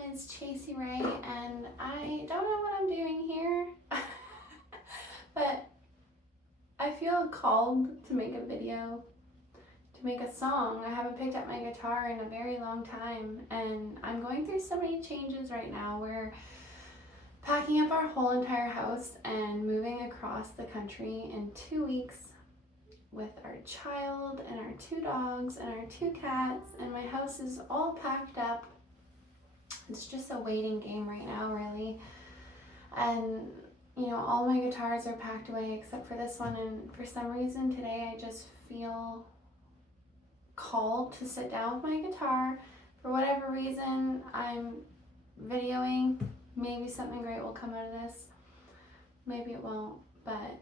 name is Chasey Rae, and I don't know what I'm doing here, but I feel called to make a video, to make a song. I haven't picked up my guitar in a very long time, and I'm going through so many changes right now. We're packing up our whole entire house and moving across the country in 2 weeks with our child and our 2 dogs and our 2 cats, and my house is all packed up. It's just a waiting game right now, really. And you know, all my guitars are packed away except for this one, and for some reason today I just feel called to sit down with my guitar. For whatever reason, I'm videoing. Maybe something great will come out of this. Maybe it won't, but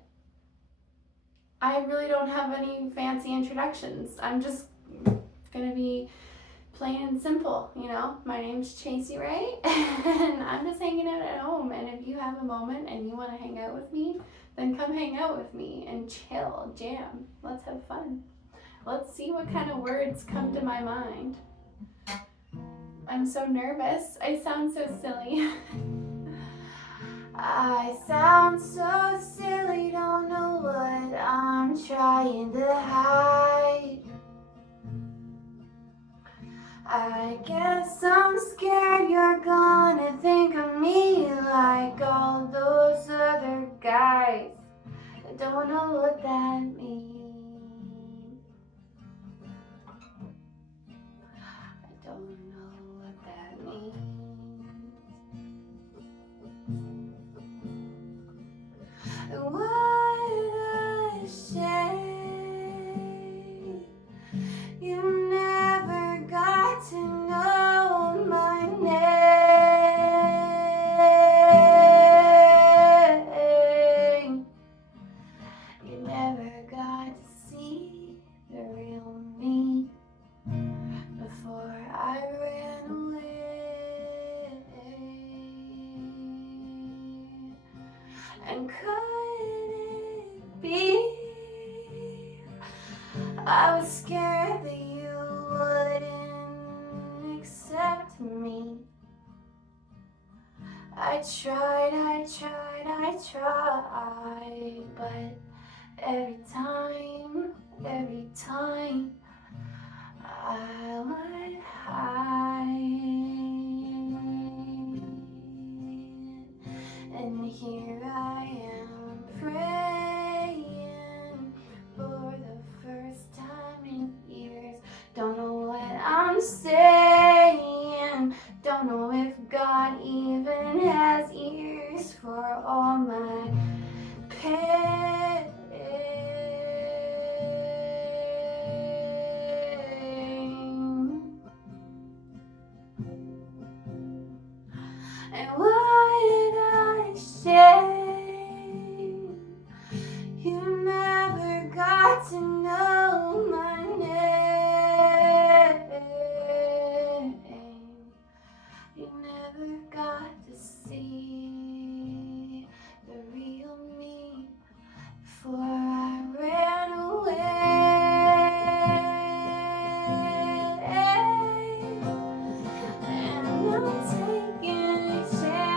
I really don't have any fancy introductions. I'm just gonna be plain and simple, you know. My name's Chasey Rae, and I'm just hanging out at home. And if you have a moment and you want to hang out with me, then come hang out with me and chill, jam. Let's have fun. Let's see what kind of words come to my mind. I'm so nervous. I sound so silly. I sound so silly, don't know what I'm trying to hide. I guess I'm scared you're gonna think of me like all those other guys. I don't know what that means. I don't know what that means. What a shame you never got to know my name. You never got to see the real me before I ran away. And could it be I was scared that you wouldn't accept me? I tried, but every time I would hide. And here I am praying for the first time in years. Don't know what I'm saying. Don't know if God even has ears for all my pain. And what a shame you never got to know my name. You never got to see the real me before I ran away. And I'm taking a chance.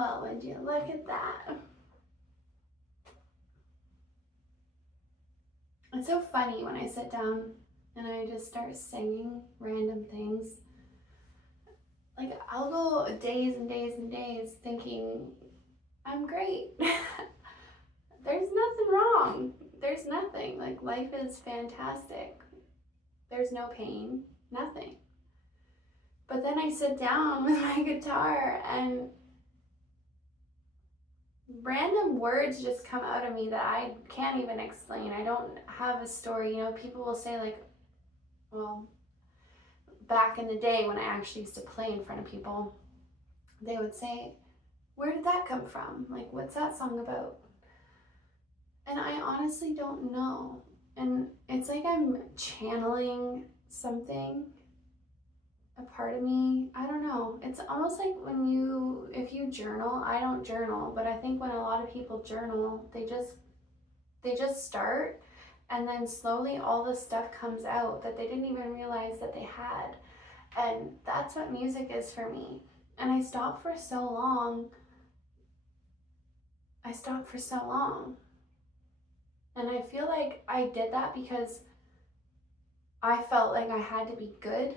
Well, would you look at that? It's so funny when I sit down and I just start singing random things. Like, I'll go days and days and days thinking, I'm great. There's nothing wrong. There's nothing. Like, life is fantastic. There's no pain, nothing. But then I sit down with my guitar and random words just come out of me that I can't even explain. I don't have a story. You know, people will say, like, well, back in the day when I actually used to play in front of people, they would say, where did that come from? Like, what's that song about? And I honestly don't know. And it's like I'm channeling something, a part of me. I don't know. It's almost like if you journal. I don't journal, but I think when a lot of people journal, they just start, and then slowly all this stuff comes out that they didn't even realize that they had. And that's what music is for me. And I stopped for so long. And I feel like I did that because I felt like I had to be good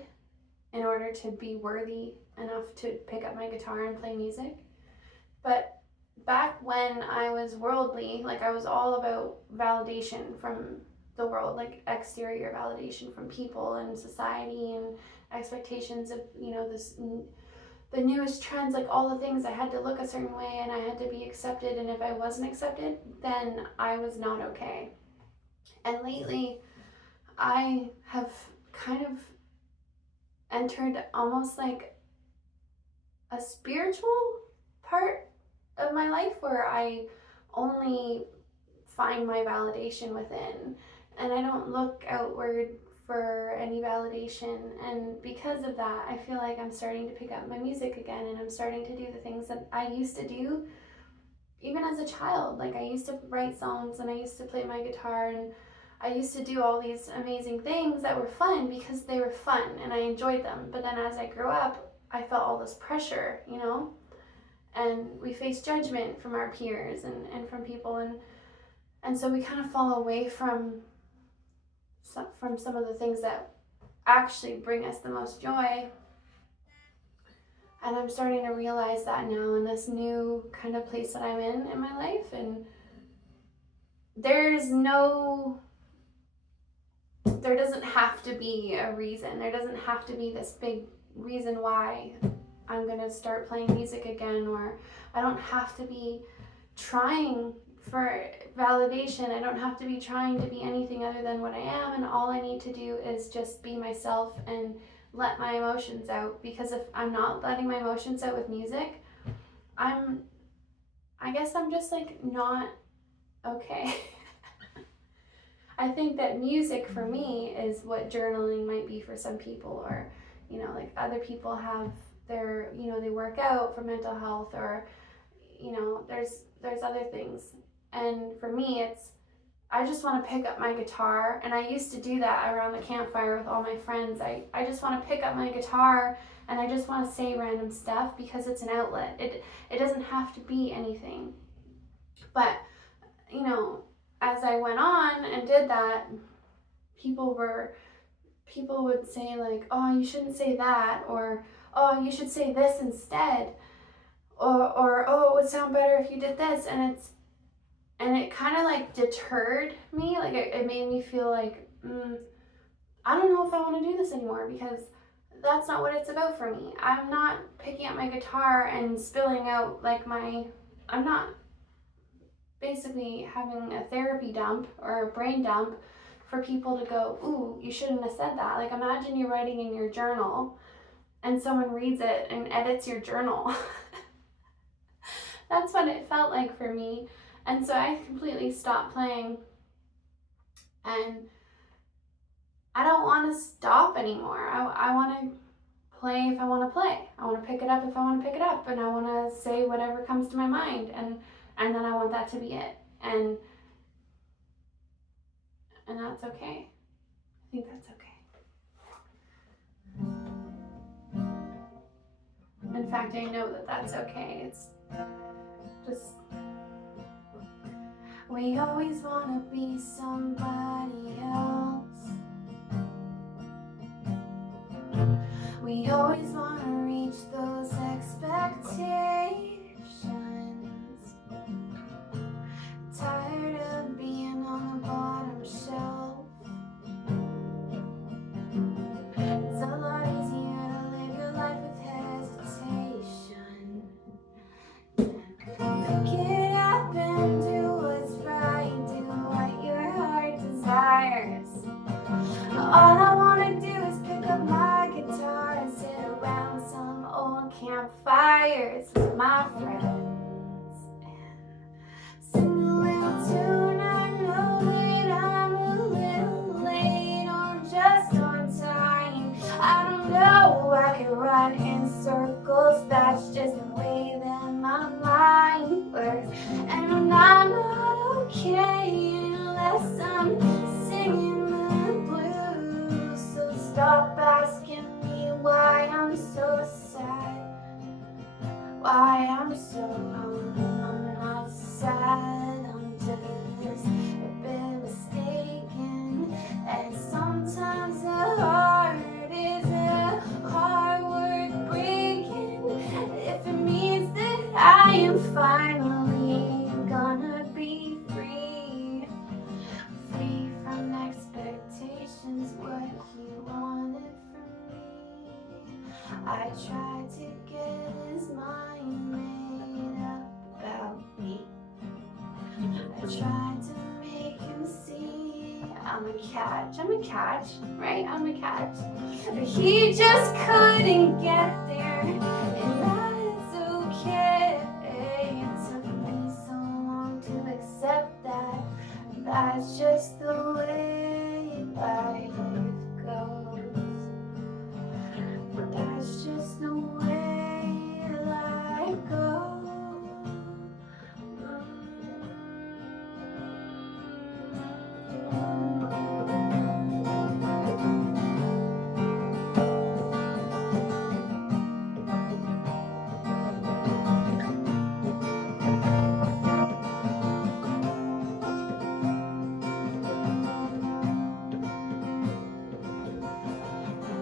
in order to be worthy enough to pick up my guitar and play music. But back when I was worldly, like, I was all about validation from the world, like exterior validation from people and society and expectations of, you know, the newest trends, like all the things. I had to look a certain way and I had to be accepted, and if I wasn't accepted, then I was not okay. And lately, I have kind of entered almost like a spiritual part of my life where I only find my validation within, and I don't look outward for any validation. And because of that, I feel like I'm starting to pick up my music again, and I'm starting to do the things that I used to do even as a child. Like, I used to write songs and I used to play my guitar, and I used to do all these amazing things that were fun because they were fun and I enjoyed them. But then as I grew up, I felt all this pressure, you know, and we face judgment from our peers and from people, and so we kind of fall away from some of the things that actually bring us the most joy. And I'm starting to realize that now in this new kind of place that I'm in my life. And there doesn't have to be a reason. There doesn't have to be this big reason why I'm gonna start playing music again, or I don't have to be trying for validation. I don't have to be trying to be anything other than what I am, and all I need to do is just be myself and let my emotions out. Because if I'm not letting my emotions out with music, I guess I'm just like not okay. I think that music for me is what journaling might be for some people, or, you know, like other people have their, you know, they work out for mental health, or, you know, there's other things. And for me, it's, I just want to pick up my guitar, and I used to do that around the campfire with all my friends. I just want to pick up my guitar and I just want to say random stuff because it's an outlet. It doesn't have to be anything. But, you know, as I went on and did that, people would say, like, oh, you shouldn't say that, or oh, you should say this instead, or oh, it would sound better if you did this. And it kind of like deterred me. Like, it made me feel like, I don't know if I want to do this anymore, because that's not what it's about for me. I'm not picking up my guitar and spilling out like I'm not basically having a therapy dump or a brain dump for people to go, ooh, you shouldn't have said that. Like, imagine you're writing in your journal and someone reads it and edits your journal. That's what it felt like for me. And so I completely stopped playing, and I don't want to stop anymore. I want to play if I want to play. I want to pick it up if I want to pick it up, and I want to say whatever comes to my mind, and then I want that to be it. And that's okay. I think that's okay. In fact, I know that that's okay. It's just, we always want to be somebody else. We always want to reach those expectations. Tired of being on the bottom shelf. It's a lot easier to live your life with hesitation. Pick it up and do what's right. Do what your heart desires. All I want to do is pick up my guitar and sit around some old campfires with my friends and sing a little tune. I know that I'm a little late or just on time. I don't know, I can run in circles. That's just the way that my mind works. And I'm not okay unless I'm singing the blues. So stop asking me why I'm so sad, why I'm so home. I'm not sad, I'm just a bit mistaken. And sometimes the heart is a hard word breaking. If it means that I am finally gonna be free, free from expectations, what you wanted from me. I tried to get his mind made up about me. I tried to make him see I'm a catch, right? I'm a catch. But he just couldn't get there, and that's okay. It took me so long to accept that. That's just the way life goes. That's just the way life goes.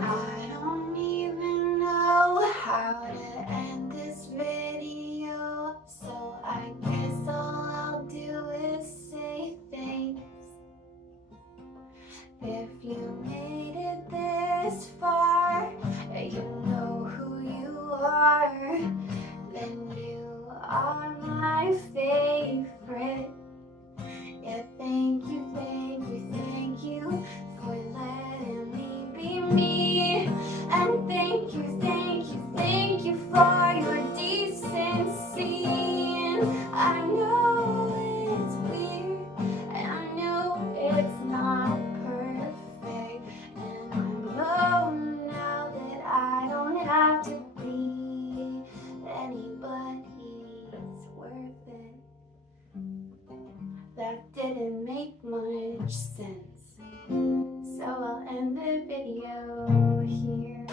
I don't even know how to end this video, so I guess all I'll do is say thanks. If you made it this far, you know who you are, then you are my favorite. Yeah, thank you for letting me be me. And thank you for your decency. And I know it's weird, and I know it's not perfect, and I know now that I don't have to be anybody's worth it. That didn't make much sense, so I'll end the video here.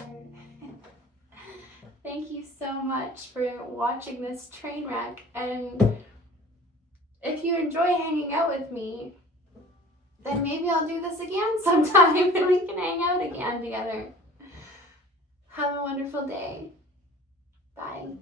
Thank you so much for watching this train wreck, and if you enjoy hanging out with me, then maybe I'll do this again sometime and we can hang out again together. Have a wonderful day. Bye.